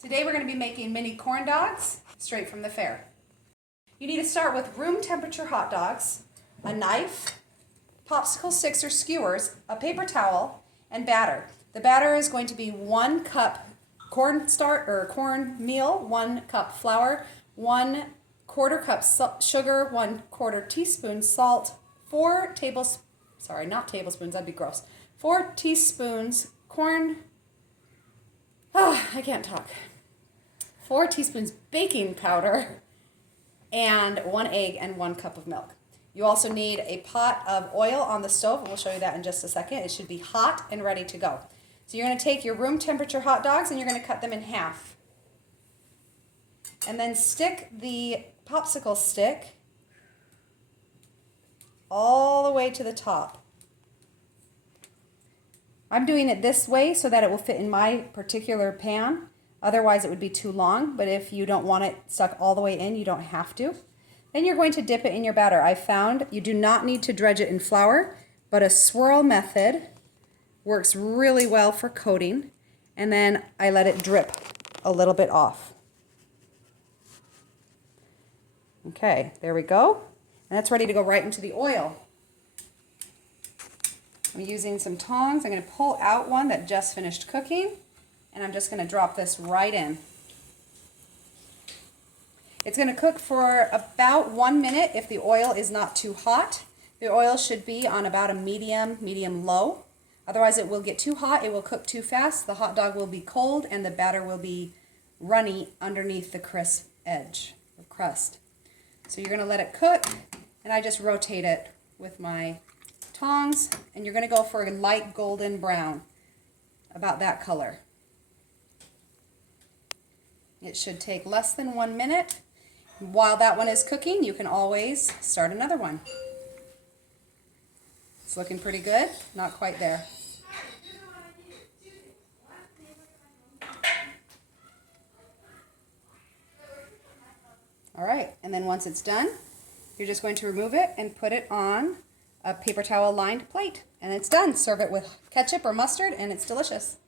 Today we're going to be making mini corn dogs straight from the fair. You need to start with room temperature hot dogs, a knife, popsicle sticks or skewers, a paper towel, and batter. The batter is going to be 1 cup cornmeal, 1 cup flour, 1/4 cup sugar, 1/4 teaspoon salt, 4 tablespoons, sorry, not tablespoons, that'd be gross. 4 teaspoons I can't talk. 4 teaspoons baking powder, and 1 egg and 1 cup of milk. You also need a pot of oil on the stove, and we'll show you that in just a second. It should be hot and ready to go. So you're going to take your room temperature hot dogs and you're going to cut them in half. And then stick the popsicle stick all the way to the top. I'm doing it this way so that it will fit in my particular pan. Otherwise it would be too long, but if you don't want it stuck all the way in, you don't have to. Then you're going to dip it in your batter. I found you do not need to dredge it in flour, but a swirl method works really well for coating. And then I let it drip a little bit off. Okay, there we go. And that's ready to go right into the oil. I'm using some tongs. I'm going to pull out one that just finished cooking, and I'm just going to drop this right in. It's going to cook for about 1 minute if the oil is not too hot. The oil should be on about a medium low. Otherwise it will get too hot, it will cook too fast, the hot dog will be cold, and the batter will be runny underneath the crisp edge or crust. So you're going to let it cook, and I just rotate it with my tongs, and you're going to go for a light golden brown, about that color. It should take less than 1 minute. While that one is cooking, you can always start another one. It's looking pretty good, not quite there. All right, and then once it's done, you're just going to remove it and put it on a paper towel lined plate, and it's done. Serve it with ketchup or mustard, and it's delicious.